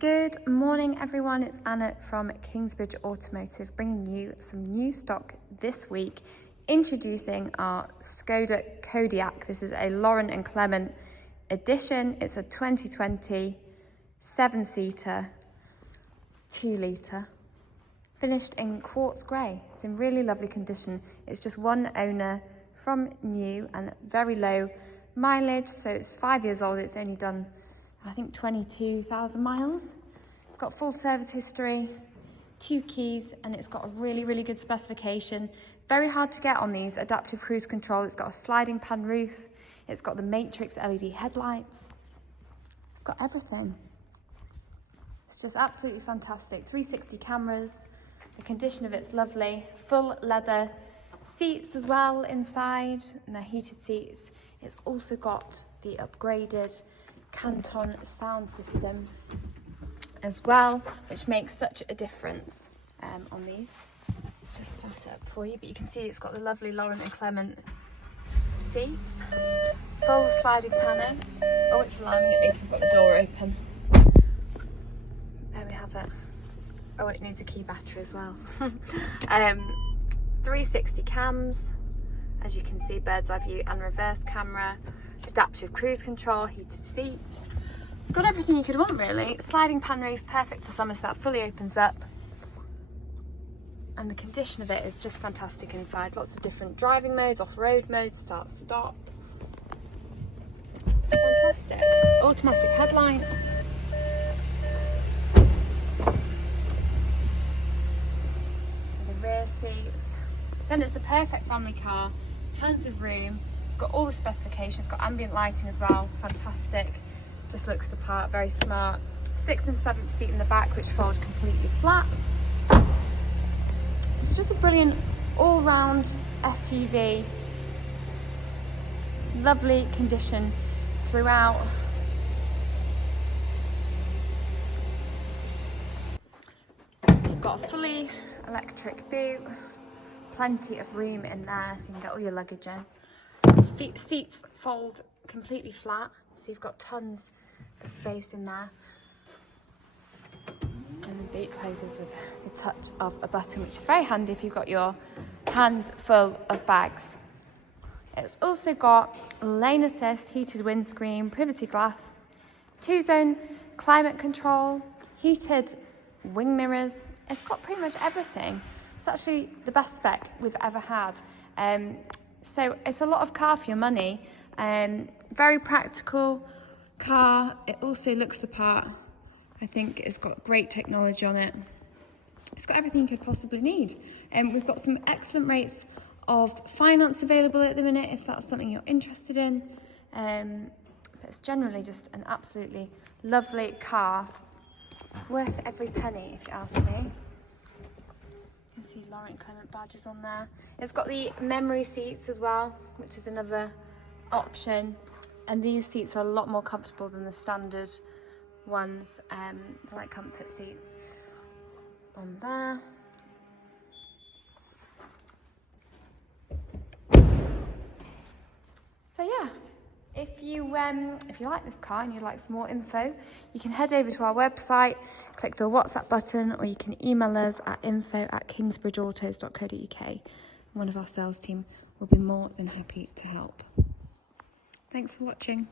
Good morning everyone, it's Anna from Kingsbridge Automotive bringing you some new stock this week, introducing our Skoda Kodiaq. This is a Laurin Klement edition. It's a 2020 7-seater, 2-litre, finished in Quartz Grey. It's in really lovely condition. It's just one owner from new and very low mileage, so it's 5 years old. It's only done I think 22,000 miles. It's got full service history, 2 keys, and it's got a really good specification. Very hard to get on these, adaptive cruise control. It's got a sliding pan roof. It's got the matrix LED headlights. It's got everything. It's just absolutely fantastic. 360 cameras. The condition of it's lovely. Full leather seats as well inside, and they're heated seats. It's also got the upgraded canton sound system as well, which makes such a difference on these. Just start it up for you, but you can see it's got the lovely Laurin Klement seats, full sliding panel. Oh, it's alarming at me because I've got the door open. There we have it. Oh, it needs a key battery as well. 360 cams, as you can see, bird's eye view and reverse camera. Adaptive cruise control, heated seats. It's got everything you could want really. Sliding pan roof, perfect for summer, so that fully opens up. And the condition of it is just fantastic inside. Lots of different driving modes, off-road modes, start, stop. Fantastic. Automatic headlights. The rear seats. Then it's the perfect family car. Tons of room. It's got all the specifications, it's got ambient lighting as well, fantastic. Just looks the part, very smart. 6th and 7th seat in the back, which fold completely flat. It's just a brilliant all-round SUV. Lovely condition throughout. You've got a fully electric boot, plenty of room in there so you can get all your luggage in. Seats fold completely flat, so you've got tons of space in there. And the boot closes with the touch of a button, which is very handy if you've got your hands full of bags. It's also got lane assist, heated windscreen, privacy glass, 2-zone climate control, heated wing mirrors. It's got pretty much everything. It's actually the best spec we've ever had. So it's a lot of car for your money. Very practical car. It also looks the part. I think it's got great technology on it. It's got everything you could possibly need. We've got some excellent rates of finance available at the minute if that's something you're interested in. But it's generally just an absolutely lovely car. Worth every penny if you ask me. You can see Laurin Klement badges on there. It's got the memory seats as well, which is another option. And these seats are a lot more comfortable than the standard ones, like comfort seats on there. So yeah, if you like this car and you'd like some more info, you can head over to our website, click the WhatsApp button, or you can email us at info@kingsbridgeautos.co.uk. One of our sales team will be more than happy to help. Thanks for watching.